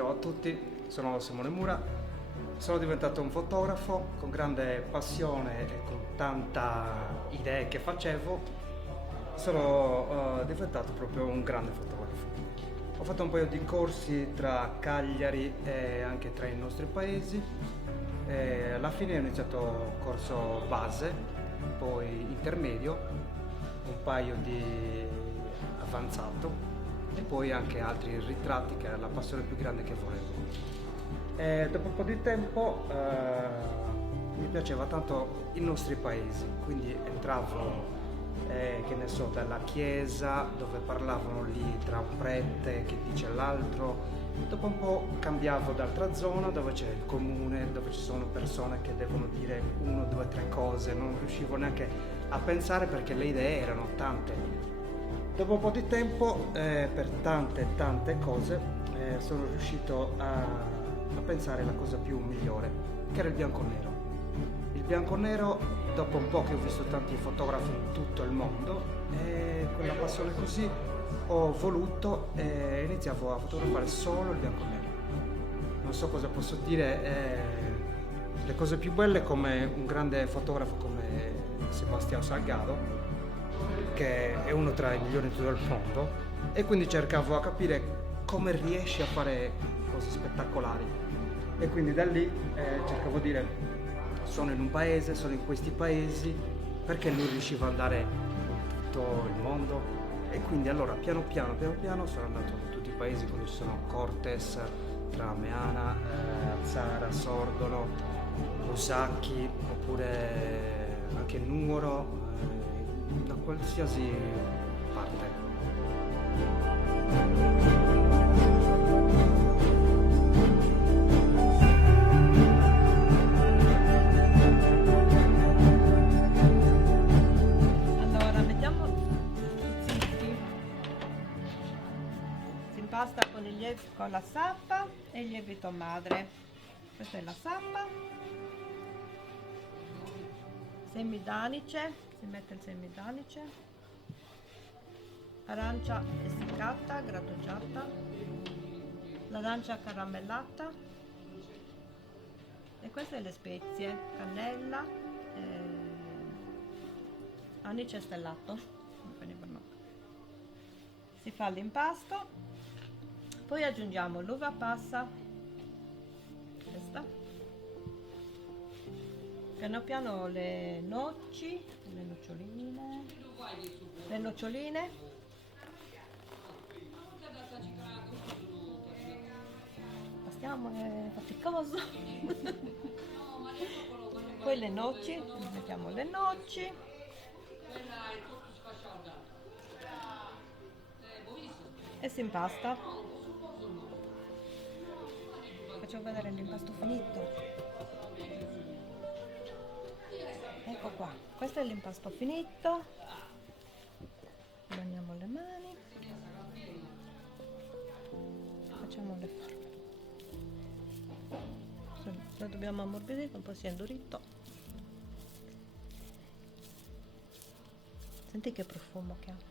Ciao a tutti, sono Simone Mura, sono diventato un fotografo con grande passione e con tanta idee che facevo, sono diventato proprio un grande fotografo. Ho fatto un paio di corsi tra Cagliari e anche tra i nostri paesi. E alla fine ho iniziato corso base, poi intermedio, un paio di avanzato e poi anche altri ritratti, che era la passione più grande che volevo. E dopo un po' di tempo mi piaceva tanto i nostri paesi, quindi entravo, che ne so, dalla chiesa dove parlavano lì tra un prete che dice l'altro. Dopo un po' cambiavo d'altra zona dove c'è il comune, dove ci sono persone che devono dire uno, due, tre cose, non riuscivo neanche a pensare perché le idee erano tante. Dopo un po' di tempo, per tante cose, sono riuscito a pensare la cosa più migliore, che era il bianco-nero. Il bianco-nero, dopo un po' che ho visto tanti fotografi in tutto il mondo, e quella passione così, ho voluto e iniziavo a fotografare solo il bianco-nero. Non so cosa posso dire, le cose più belle come un grande fotografo come Sebastião Salgado, che è uno tra i migliori in tutto il mondo, e quindi cercavo a capire come riesce a fare cose spettacolari. E quindi da lì cercavo di dire, sono in un paese, sono in questi paesi, perché non riuscivo ad andare in tutto il mondo? E quindi allora piano piano sono andato in tutti i paesi, quando ci sono Cortes, tra Meana, Zara, Sordolo, Lusacchi, oppure anche Nuoro, da qualsiasi parte. Pasta con la sappa e il lievito madre. Questa è la sappa. Semidanice, si mette il semidanice. Arancia essiccata, grattugiata. L'arancia caramellata. E queste le spezie, cannella, anice stellato. Si fa l'impasto. Poi aggiungiamo l'uva passa, questa, piano piano le noci, le noccioline, pastiamo, è faticoso. Poi le noci, mettiamo le noci. E si impasta. Faccio vedere l'impasto finito. Ecco qua, questo è l'impasto finito. Bagniamo le mani. Facciamo le forme. Lo dobbiamo ammorbidire, un po' si è indurito. Senti che profumo che ha.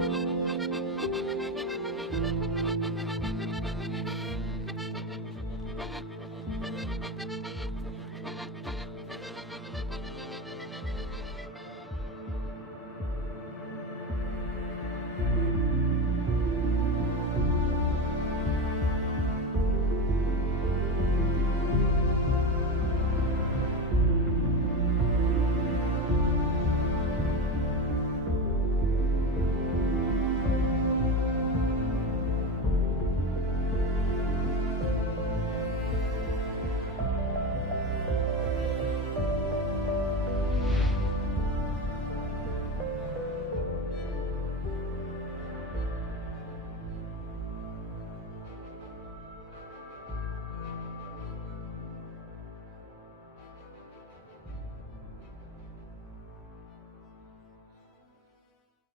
Ciao!